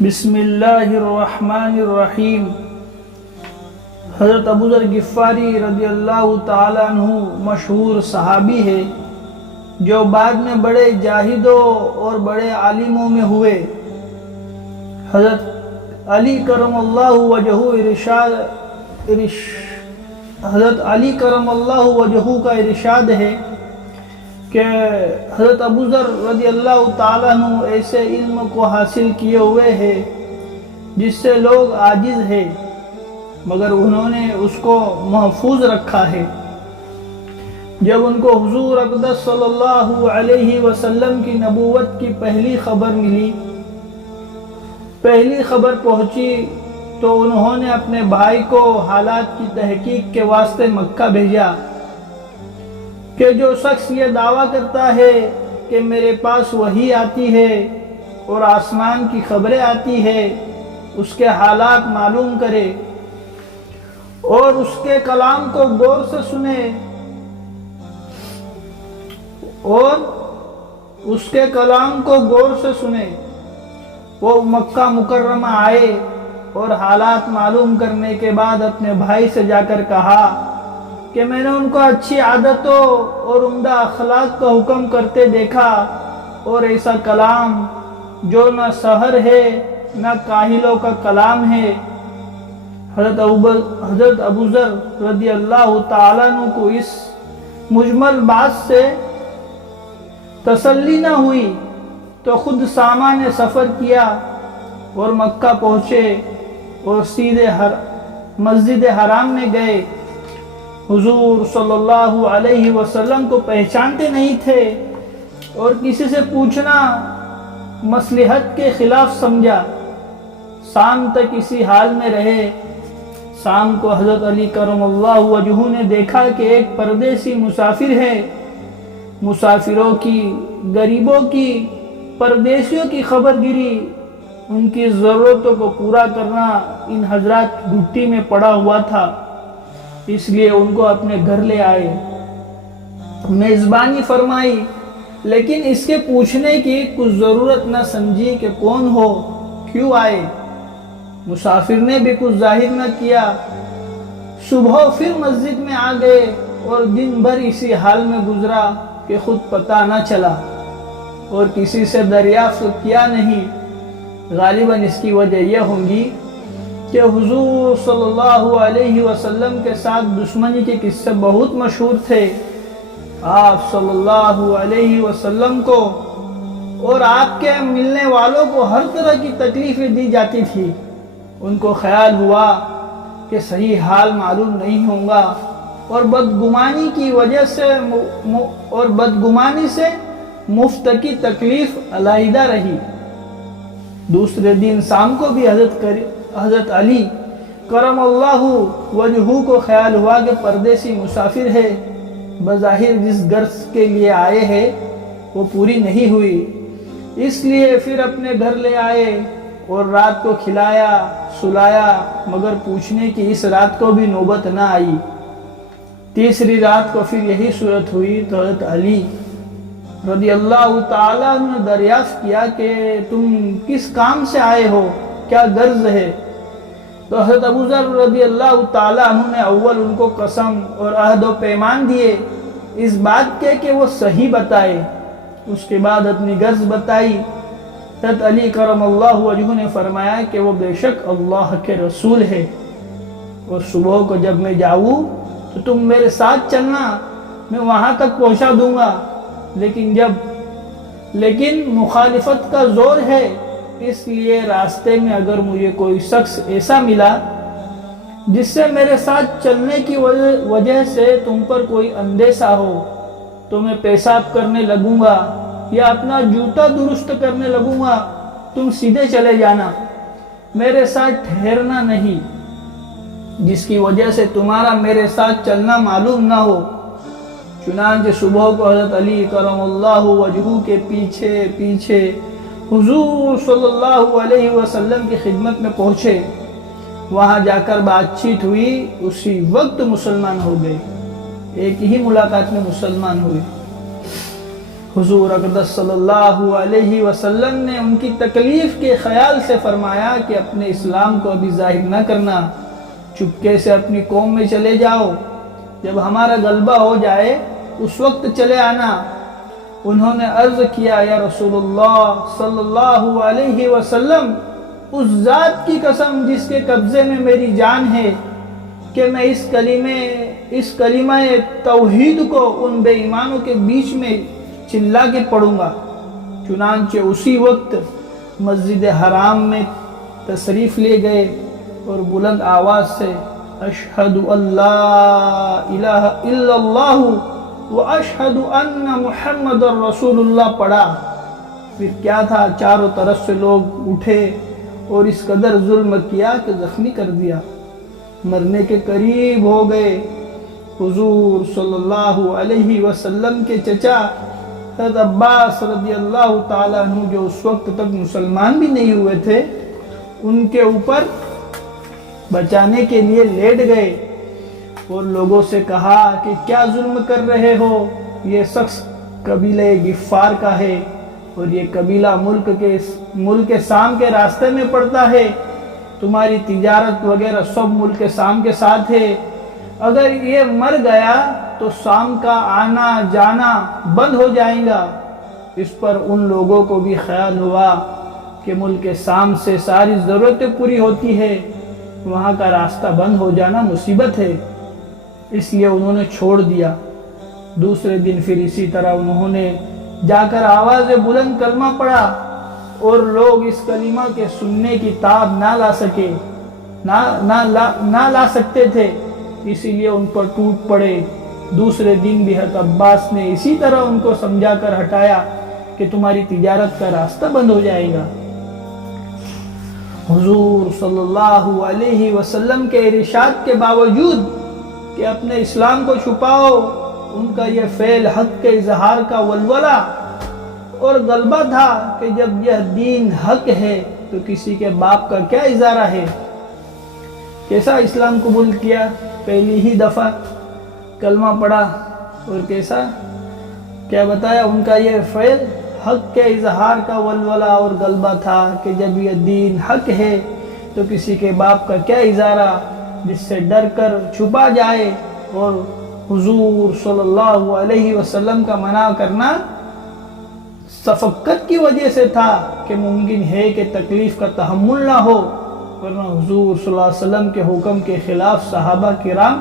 بسم اللہ الرحمن الرحیم۔ حضرت ابو ذر غفاری رضی اللہ تعالیٰ عنہ مشہور صحابی ہے جو بعد میں بڑے جاہدوں اور بڑے عالموں میں ہوئے۔ حضرت علی کرم اللہ وجہہ کا ارشاد ہے کہ حضرت ابو ذر رضی اللہ تعالیٰ عنہ ایسے علم کو حاصل کیے ہوئے ہیں جس سے لوگ عاجز ہیں، مگر انہوں نے اس کو محفوظ رکھا ہے۔ جب ان کو حضور اقدس صلی اللہ علیہ وسلم کی نبوت کی پہلی خبر ملی، پہلی خبر پہنچی، تو انہوں نے اپنے بھائی کو حالات کی تحقیق کے واسطے مکہ بھیجا کہ جو شخص یہ دعویٰ کرتا ہے کہ میرے پاس وحی آتی ہے اور آسمان کی خبریں آتی ہے، اس کے حالات معلوم کرے اور اس کے کلام کو غور سے سنے وہ مکہ مکرمہ آئے اور حالات معلوم کرنے کے بعد اپنے بھائی سے جا کر کہا کہ میں نے ان کو اچھی عادتوں اور عمدہ اخلاق کا حکم کرتے دیکھا، اور ایسا کلام جو نہ سحر ہے نہ کاہلوں کا کلام ہے۔ حضرت ابو ذر رضی اللہ تعالیٰ عنہ کو اس مجمل بات سے تسلی نہ ہوئی تو خود سامان سفر کیا اور مکہ پہنچے اور سیدھے مسجد حرام میں گئے۔ حضور صلی اللہ علیہ وسلم کو پہچانتے نہیں تھے اور کسی سے پوچھنا مصلحت کے خلاف سمجھا۔ شام تک اسی حال میں رہے۔ شام کو حضرت علی کرم اللہ وجہہ نے دیکھا کہ ایک پردیسی مسافر ہے۔ مسافروں کی، غریبوں کی، پردیسیوں کی خبر گیری، ان کی ضرورتوں کو پورا کرنا ان حضرات گھٹی میں پڑا ہوا تھا، اس لیے ان کو اپنے گھر لے آئے، میزبانی فرمائی، لیکن اس کے پوچھنے کی کچھ ضرورت نہ سمجھی کہ کون ہو، کیوں آئے۔ مسافر نے بھی کچھ ظاہر نہ کیا۔ صبح پھر مسجد میں آ گئے اور دن بھر اسی حال میں گزرا کہ خود پتہ نہ چلا اور کسی سے دریافت کیا نہیں۔ غالباً اس کی وجہ یہ ہوگی کہ حضور صلی اللہ علیہ وسلم کے ساتھ دشمنی کے قصے بہت مشہور تھے۔ آپ صلی اللہ علیہ وسلم کو اور آپ کے ملنے والوں کو ہر طرح کی تکلیفیں دی جاتی تھی۔ ان کو خیال ہوا کہ صحیح حال معلوم نہیں ہوگا اور بدگمانی سے مفت کی تکلیف علیحدہ رہی۔ دوسرے دن شام کو بھی حضرت علی کرم اللہ وجہہ کو خیال ہوا کہ پردیسی مسافر ہے، بظاہر جس غرض کے لیے آئے ہیں وہ پوری نہیں ہوئی، اس لیے پھر اپنے گھر لے آئے اور رات کو کھلایا سلایا، مگر پوچھنے کی اس رات کو بھی نوبت نہ آئی۔ تیسری رات کو پھر یہی صورت ہوئی تو حضرت علی رضی اللہ تعالیٰ عنہ نے دریافت کیا کہ تم کس کام سے آئے ہو، کیا غرض ہے؟ تو حضرت ابو ذر رضی اللہ تعالیٰ عنہ نے اول ان کو قسم اور عہد و پیمان دیے اس بات کے کہ وہ صحیح بتائے، اس کے بعد اپنی غرض بتائی۔ حضرت علی کرم اللہ وجہہ نے فرمایا کہ وہ بے شک اللہ کے رسول ہے، اور صبح کو جب میں جاؤں تو تم میرے ساتھ چلنا، میں وہاں تک پہنچا دوں گا، لیکن مخالفت کا زور ہے، اس لیے راستے میں اگر مجھے کوئی شخص ایسا ملا جس سے میرے ساتھ چلنے کی وجہ سے تم پر کوئی اندیشہ ہو تو میں پیشاب کرنے لگوں گا یا اپنا جوتا درست کرنے لگوں گا، تم سیدھے چلے جانا، میرے ساتھ ٹھہرنا نہیں، جس کی وجہ سے تمہارا میرے ساتھ چلنا معلوم نہ ہو۔ چنانچہ صبح کو حضرت علی کرم اللہ وجہہ کے پیچھے پیچھے حضور صلی اللہ علیہ وسلم کی خدمت میں پہنچے۔ وہاں جا کر بات چیت ہوئی، اسی وقت مسلمان ہو گئے، ایک ہی ملاقات میں مسلمان ہوئے۔ حضور اقدس صلی اللہ علیہ وسلم نے ان کی تکلیف کے خیال سے فرمایا کہ اپنے اسلام کو ابھی ظاہر نہ کرنا، چپکے سے اپنی قوم میں چلے جاؤ، جب ہمارا غلبہ ہو جائے اس وقت چلے آنا۔ انہوں نے عرض کیا، یا رسول اللہ صلی اللہ علیہ وسلم، اس ذات کی قسم جس کے قبضے میں میری جان ہے کہ میں اس کلمہ توحید کو ان بے ایمانوں کے بیچ میں چلا کے پڑھوں گا۔ چنانچہ اسی وقت مسجد حرام میں تشریف لے گئے اور بلند آواز سے اشہد اللہ الہ الا اللہ واشہد ان محمد رسول اللہ پڑھا۔ پھر کیا تھا، چاروں طرف سے لوگ اٹھے اور اس قدر ظلم کیا کہ زخمی کر دیا، مرنے کے قریب ہو گئے۔ حضور صلی اللہ علیہ وسلم کے چچا حضرت عباس رضی اللہ تعالیٰ عنہ، جو اس وقت تک مسلمان بھی نہیں ہوئے تھے، ان کے اوپر بچانے کے لیے لیٹ گئے اور لوگوں سے کہا کہ کیا ظلم کر رہے ہو، یہ شخص قبیلہ غفار کا ہے اور یہ قبیلہ ملک شام کے راستے میں پڑتا ہے، تمہاری تجارت وغیرہ سب ملک شام کے ساتھ ہے، اگر یہ مر گیا تو شام کا آنا جانا بند ہو جائے گا۔ اس پر ان لوگوں کو بھی خیال ہوا کہ ملک شام سے ساری ضرورتیں پوری ہوتی ہے، وہاں کا راستہ بند ہو جانا مصیبت ہے، اس لیے انہوں نے چھوڑ دیا۔ دوسرے دن پھر اسی طرح انہوں نے جا کر آواز بلند کلمہ پڑھا اور لوگ اس کلمہ کے سننے کی تاب نہ لا سکتے تھے، اسی لیے ان پر ٹوٹ پڑے۔ دوسرے دن بھی حضرت عباس نے اسی طرح ان کو سمجھا کر ہٹایا کہ تمہاری تجارت کا راستہ بند ہو جائے گا۔ حضور صلی اللہ علیہ وسلم کے ارشاد کے باوجود کہ اپنے اسلام کو چھپاؤ، ان کا یہ فعل حق کے اظہار کا ولولہ اور غلبہ تھا کہ جب یہ دین حق ہے تو کسی کے باپ کا کیا اظہارہ ہے۔ کیسا اسلام قبول کیا، پہلی ہی دفعہ کلمہ پڑھا، اور کیسا کیا بتایا، ان کا یہ فعل حق کے اظہار کا ولولہ اور غلبہ تھا کہ جب یہ دین حق ہے تو کسی کے باپ کا کیا اظہارہ، جس سے ڈر کر چھپا جائے۔ اور حضور صلی اللہ علیہ وسلم کا منع کرنا شفقت کی وجہ سے تھا کہ ممکن ہے کہ تکلیف کا تحمل نہ ہو، ورنہ حضور صلی اللہ علیہ وسلم کے حکم کے خلاف صحابہ کرام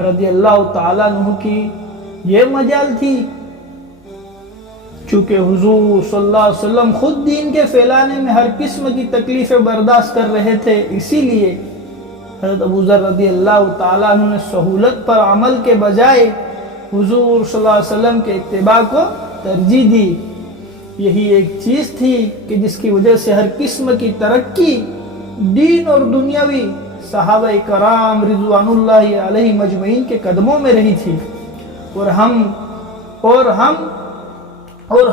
رضی اللہ تعالیٰ عنہ کی یہ مجال تھی۔ چونکہ حضور صلی اللہ علیہ وسلم خود دین کے پھیلانے میں ہر قسم کی تکلیفیں برداشت کر رہے تھے، اسی لیے حضرت ابو ذر رضی اللہ تعالیٰ عنہ نے سہولت پر عمل کے بجائے حضور صلی اللہ علیہ وسلم کے اتباع کو ترجیح دی۔ یہی ایک چیز تھی کہ جس کی وجہ سے ہر قسم کی ترقی دین اور دنیاوی صحابہ کرام رضوان اللہ علیہ مجمعین کے قدموں میں رہی تھی، اور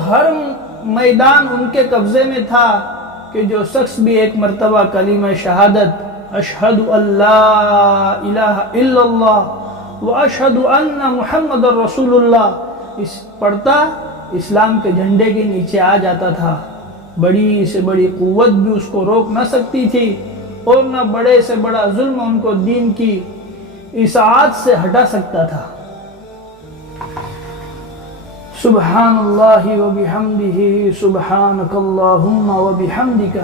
ہر میدان ان کے قبضے میں تھا کہ جو شخص بھی ایک مرتبہ کلمہ شہادت اشہد اللہ الہ الا اللہ واشہد ان محمد رسول اللہ اس پڑھتا، اسلام کے جھنڈے کے نیچے آ جاتا تھا۔ بڑی سے بڑی قوت بھی اس کو روک نہ سکتی تھی، اور نہ بڑے سے بڑا ظلم ان کو دین کی اطاعت سے ہٹا سکتا تھا۔ سبحان اللہ و بحمدہ، سبحانک اللہم و بحمدک۔